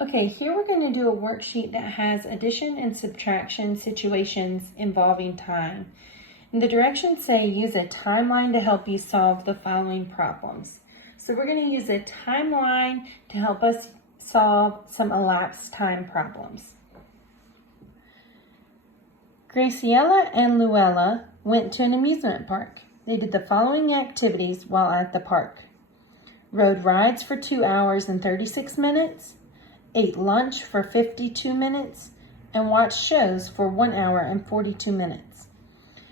Okay, here we're going to do a worksheet that has addition and subtraction situations involving time. And the directions say use a timeline to help you solve the following problems. So we're going to use a timeline to help us solve some elapsed time problems. Graciela and Luella went to an amusement park. They did the following activities while at the park: rode rides for 2 hours and 36 minutes, ate lunch for 52 minutes, and watched shows for 1 hour and 42 minutes.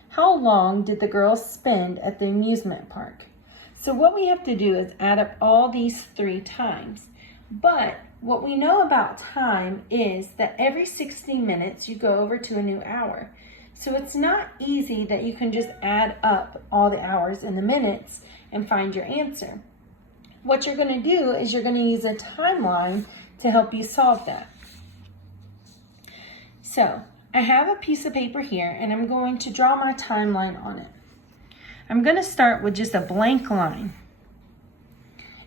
How long did the girls spend at the amusement park? So what we have to do is add up all these 3 times. But what we know about time is that every 60 minutes you go over to a new hour. So it's not easy that you can just add up all the hours and the minutes and find your answer. What you're going to do is you're going to use a timeline to help you solve that. So I have a piece of paper here and I'm going to draw my timeline on it. I'm going to start with just a blank line.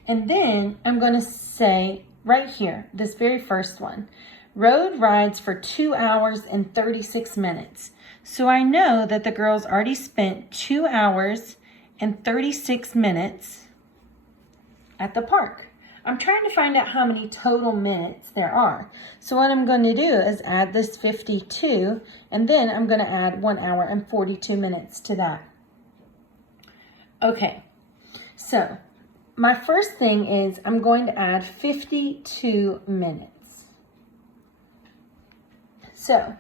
And then I'm going to say right here, this very first one, rode rides for 2 hours and 36 minutes. So I know that the girls already spent 2 hours and 36 minutes at the park. I'm trying to find out how many total minutes there are. So what I'm going to do is add this 52, and then I'm going to add 1 hour and 42 minutes to that. Okay, so my first thing is I'm going to add 52 minutes. So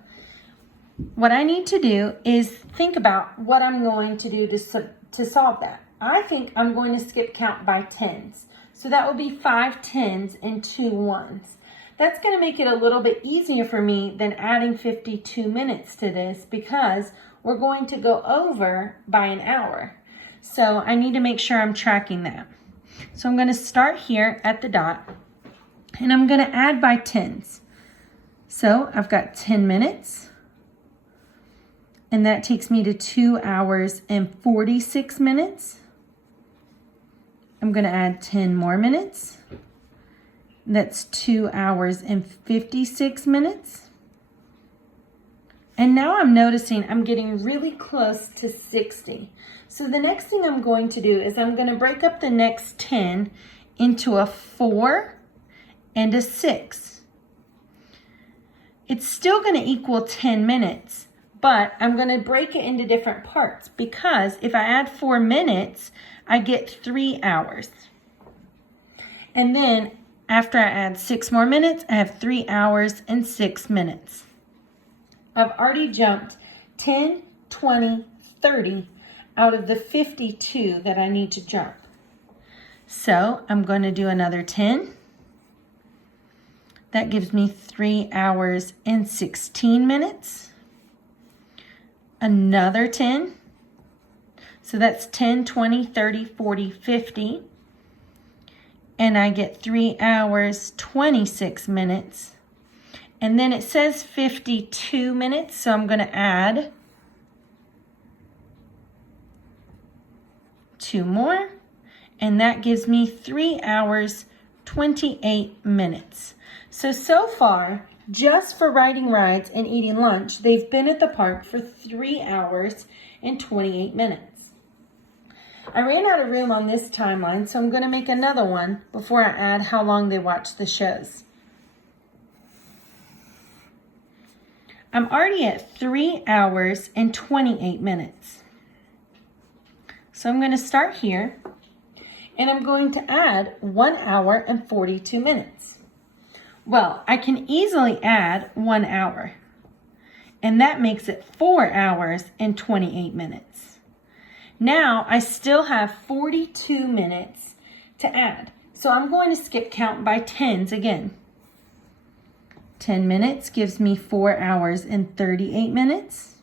what I need to do is think about what I'm going to do to solve that. I think I'm going to skip count by tens. So that will be 5 tens and 2 ones. That's going to make it a little bit easier for me than adding 52 minutes to this because we're going to go over by an hour. So I need to make sure I'm tracking that. So I'm going to start here at the dot and I'm going to add by tens. So I've got 10 minutes and that takes me to 2 hours and 46 minutes. I'm going to add 10 more minutes. That's 2 hours and 56 minutes. And now I'm noticing I'm getting really close to 60. So the next thing I'm going to do is I'm going to break up the next 10 into a 4 and a 6. It's still going to equal 10 minutes, but I'm going to break it into different parts because if I add 4 minutes, I get 3 hours. And then after I add 6 more minutes, I have 3 hours and 6 minutes. I've already jumped 10, 20, 30 out of the 52 that I need to jump. So I'm going to do another 10. That gives me 3 hours and 16 minutes. Another 10. So that's 10, 20, 30, 40, 50. And I get 3 hours, 26 minutes. And then it says 52 minutes, so I'm going to add 2 more. And that gives me 3 hours, 28 minutes. So far, just for riding rides and eating lunch, they've been at the park for 3 hours and 28 minutes. I ran out of room on this timeline, so I'm going to make another one before I add how long they watch the shows. I'm already at 3 hours and 28 minutes. So I'm going to start here, and I'm going to add 1 hour and 42 minutes. Well, I can easily add 1 hour, and that makes it 4 hours and 28 minutes. Now I still have 42 minutes to add. So I'm going to skip count by tens again. 10 minutes gives me 4 hours and 38 minutes.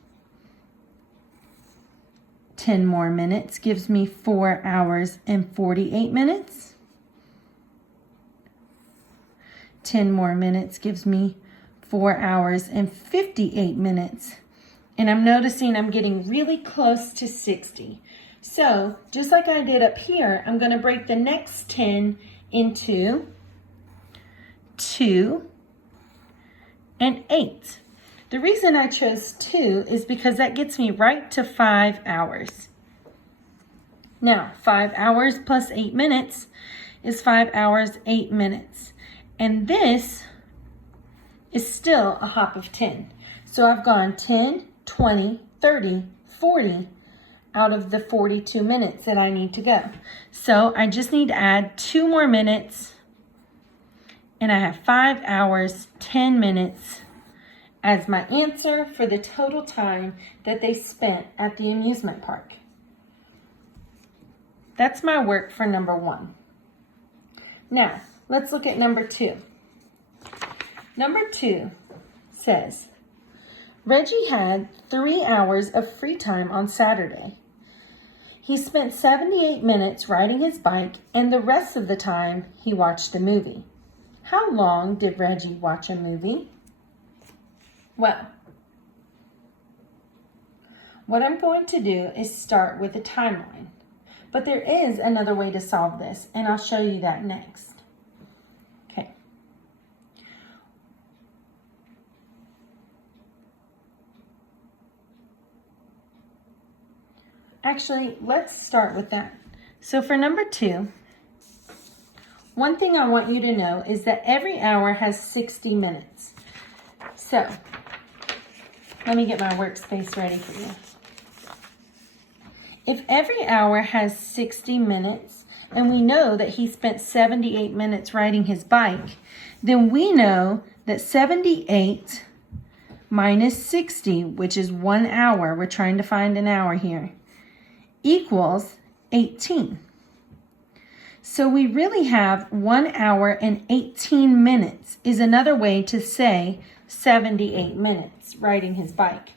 10 more minutes gives me 4 hours and 48 minutes. 10 more minutes gives me 4 hours and 58 minutes. And I'm noticing I'm getting really close to 60. So just like I did up here, I'm going to break the next 10 into 2, and 8. The reason I chose 2 is because that gets me right to 5 hours. Now, 5 hours plus 8 minutes is 5 hours, 8 minutes. And this is still a hop of 10. So I've gone 10, 20, 30, 40 out of the 42 minutes that I need to go. So I just need to add 2 more minutes, and I have 5 hours, 10 minutes as my answer for the total time that they spent at the amusement park. That's my work for number 1. Now, let's look at number 2. Number 2 says, Reggie had 3 hours of free time on Saturday. He spent 78 minutes riding his bike, and the rest of the time he watched a movie. How long did Reggie watch a movie? Well, what I'm going to do is start with a timeline. But there is another way to solve this, and I'll show you that next. Okay. Actually, let's start with that. So for number 2, one thing I want you to know is that every hour has 60 minutes. So, let me get my workspace ready for you. If every hour has 60 minutes, and we know that he spent 78 minutes riding his bike, then we know that 78 minus 60, which is 1 hour, we're trying to find an hour here, equals 18. So we really have 1 hour and 18 minutes is another way to say 78 minutes riding his bike.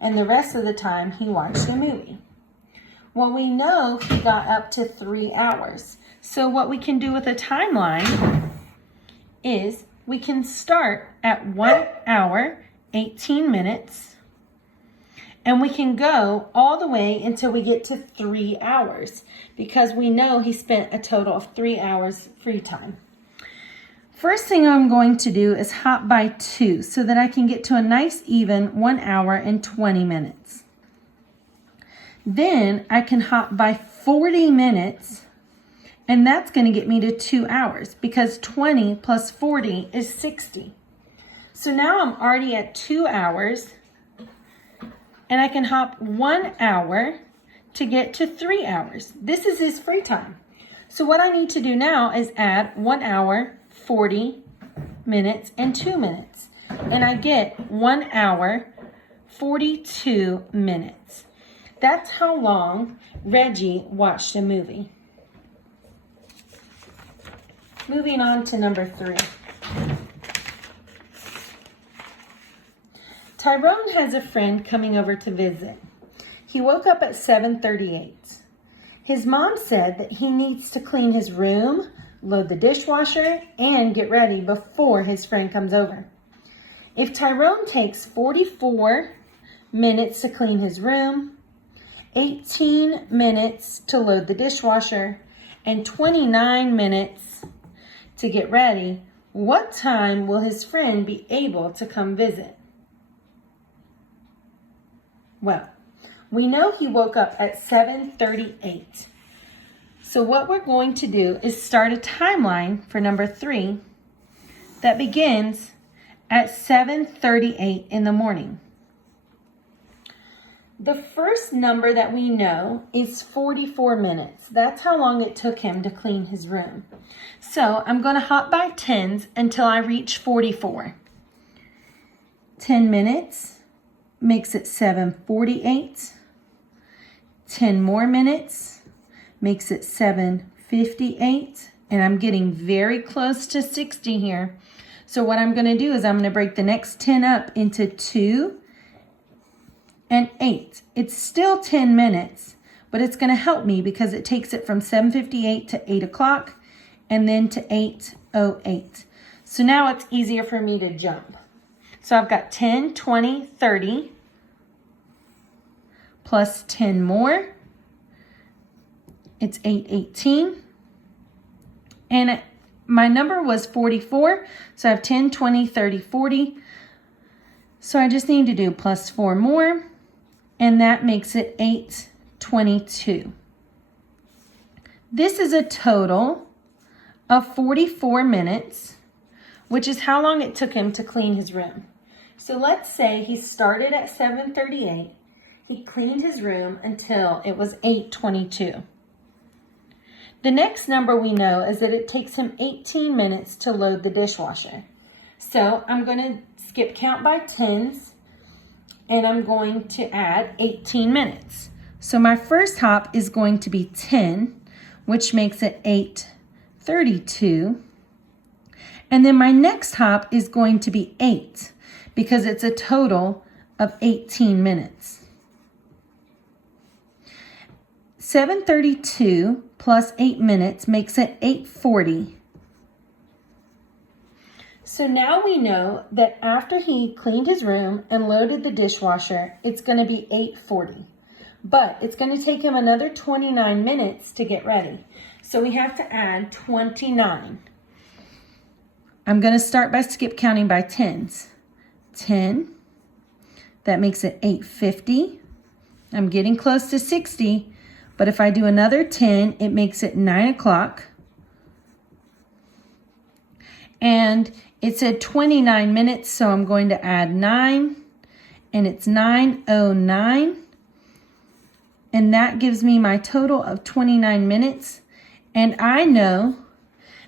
And the rest of the time he watched a movie. Well, we know he got up to 3 hours. So what we can do with a timeline is we can start at 1 hour, 18 minutes, and we can go all the way until we get to 3 hours because we know he spent a total of 3 hours free time. First thing I'm going to do is hop by 2 so that I can get to a nice even 1 hour and 20 minutes. Then I can hop by 40 minutes, and that's going to get me to 2 hours because 20 plus 40 is 60. So now I'm already at 2 hours, and I can hop 1 hour to get to 3 hours. This is his free time. So what I need to do now is add 1 hour, 40 minutes, and 2 minutes. And I get 1 hour, 42 minutes. That's how long Reggie watched a movie. Moving on to number 3. Tyrone has a friend coming over to visit. He woke up at 7:38. His mom said that he needs to clean his room, load the dishwasher, and get ready before his friend comes over. If Tyrone takes 44 minutes to clean his room, 18 minutes to load the dishwasher, and 29 minutes to get ready, what time will his friend be able to come visit? Well, we know he woke up at 7:38. So what we're going to do is start a timeline for number 3 that begins at 7:38 in the morning. The first number that we know is 44 minutes. That's how long it took him to clean his room. So I'm going to hop by 10s until I reach 44. 10 minutes makes it 7:48. 10 more minutes makes it 7:58. And I'm getting very close to 60 here. So what I'm going to do is I'm going to break the next 10 up into 2 and 8. It's still 10 minutes, but it's going to help me because it takes it from 7:58 to 8 o'clock and then to 8:08. So now it's easier for me to jump. So I've got 10, 20, 30, plus 10 more. It's 8:18. And my number was 44, so I have 10, 20, 30, 40. So I just need to do plus 4 more, and that makes it 822. This is a total of 44 minutes, which is how long it took him to clean his room. So let's say he started at 7:38. He cleaned his room until it was 8:22. The next number we know is that it takes him 18 minutes to load the dishwasher. So I'm going to skip count by tens, and I'm going to add 18 minutes. So my first hop is going to be 10, which makes it 8:32. And then my next hop is going to be 8, because it's a total of 18 minutes. 7:32 plus 8 minutes makes it 8:40. So now we know that after he cleaned his room and loaded the dishwasher, it's going to be 8:40. But it's going to take him another 29 minutes to get ready. So we have to add 29. I'm going to start by skip counting by tens. 10, that makes it 8:50. I'm getting close to 60, but if I do another 10, it makes it 9 o'clock. And it said 29 minutes, so I'm going to add 9, and it's 9:09. And that gives me my total of 29 minutes. And I know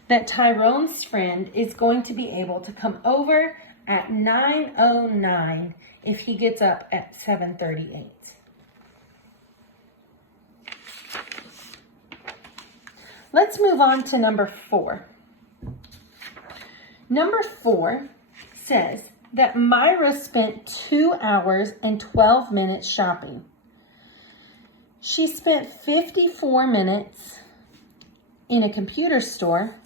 that Tyrone's friend is going to be able to come over at 9:09 if he gets up at 7:38. Let's move on to number 4. Number 4 says that Myra spent 2 hours and 12 minutes shopping. She spent 54 minutes in a computer store,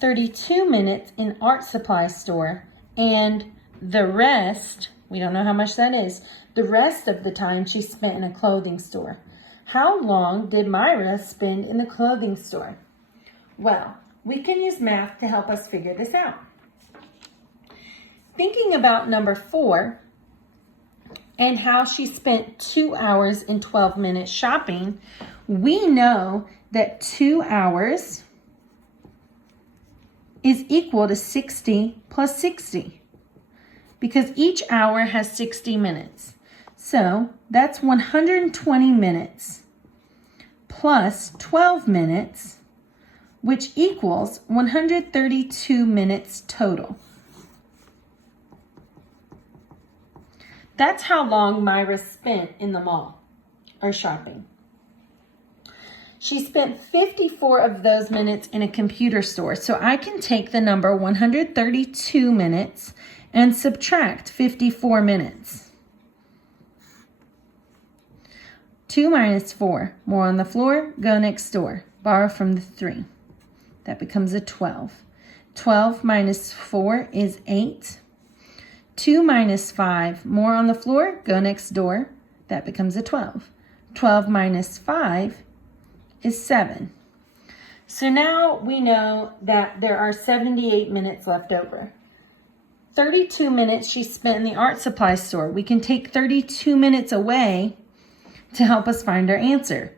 32 minutes in art supply store, and the rest, we don't know how much that is, the rest of the time she spent in a clothing store. How long did Myra spend in the clothing store? Well, we can use math to help us figure this out. Thinking about number 4 and how she spent 2 hours and 12 minutes shopping, we know that 2 hours is equal to 60 plus 60, because each hour has 60 minutes. So that's 120 minutes plus 12 minutes, which equals 132 minutes total. That's how long Myra spent in the mall or shopping. She spent 54 of those minutes in a computer store. So I can take the number 132 minutes and subtract 54 minutes. 2 minus 4, more on the floor, go next door. Borrow from the 3. That becomes a 12. 12 minus 4 is 8. 2 minus 5, more on the floor, go next door. That becomes a 12. 12 minus 5 is 7. So now we know that there are 78 minutes left over. 32 minutes she spent in the art supply store. We can take 32 minutes away to help us find our answer.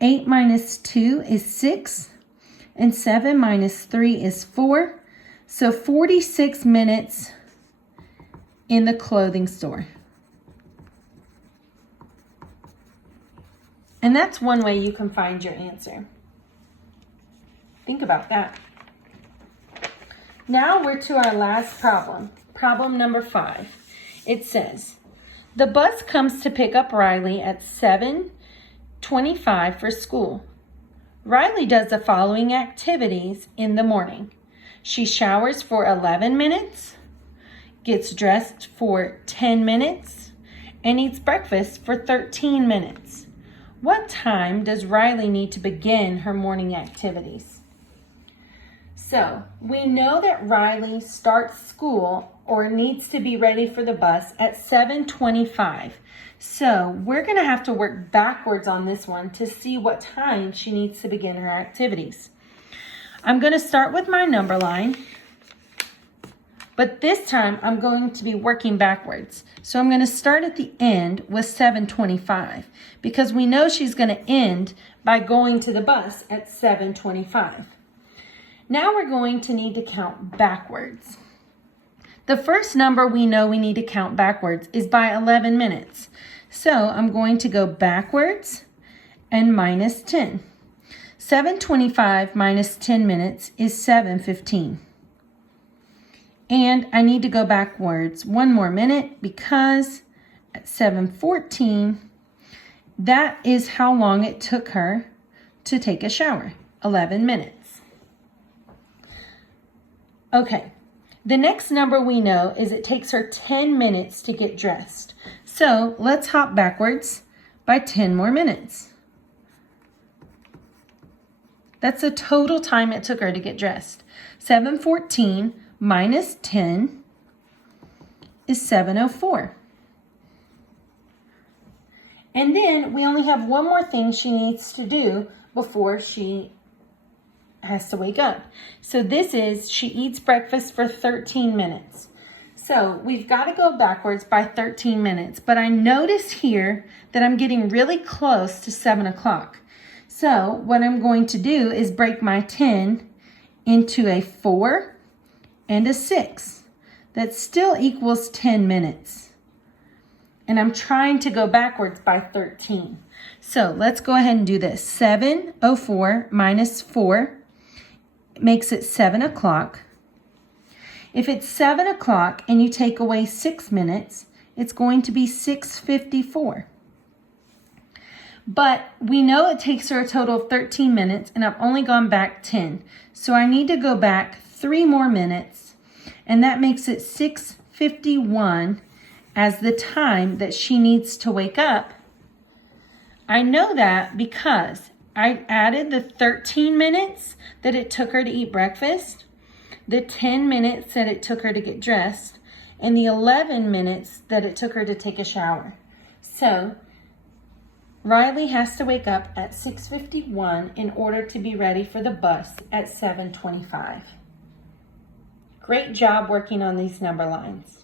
8 minus 2 is 6, and 7 minus 3 is 4. So 46 minutes in the clothing store. And that's one way you can find your answer. Think about that. Now we're to our last problem. Problem number 5. It says, the bus comes to pick up Riley at 7:25 for school. Riley does the following activities in the morning. She showers for 11 minutes, gets dressed for 10 minutes, and eats breakfast for 13 minutes. What time does Riley need to begin her morning activities? So we know that Riley starts school or needs to be ready for the bus at 7:25. So we're going to have to work backwards on this one to see what time she needs to begin her activities. I'm going to start with my number line, but this time I'm going to be working backwards. So I'm going to start at the end with 7:25 because we know she's going to end by going to the bus at 7:25. Now we're going to need to count backwards. The first number we know we need to count backwards is by 11 minutes. So I'm going to go backwards and minus 10. 7:25 minus 10 minutes is 7:15. And I need to go backwards one more minute because at 7:14, that is how long it took her to take a shower, 11 minutes. Okay. The next number we know is it takes her 10 minutes to get dressed. So let's hop backwards by 10 more minutes. That's the total time it took her to get dressed. 7:14 minus 10 is 7:04. And then we only have one more thing she needs to do before she has to wake up. So this is, she eats breakfast for 13 minutes. So we've got to go backwards by 13 minutes, but I notice here that I'm getting really close to 7 o'clock. So what I'm going to do is break my 10 into a 4 and a 6. That still equals 10 minutes. And I'm trying to go backwards by 13. So let's go ahead and do this. 7:04 minus 4 makes it 7 o'clock. If it's 7 o'clock and you take away 6 minutes, it's going to be 6:54. But we know it takes her a total of 13 minutes and I've only gone back 10. So I need to go back 3 more minutes and that makes it 6:51 as the time that she needs to wake up. I know that because I added the 13 minutes that it took her to eat breakfast, the 10 minutes that it took her to get dressed, and the 11 minutes that it took her to take a shower. So Riley has to wake up at 6:51 in order to be ready for the bus at 7:25. Great job working on these number lines.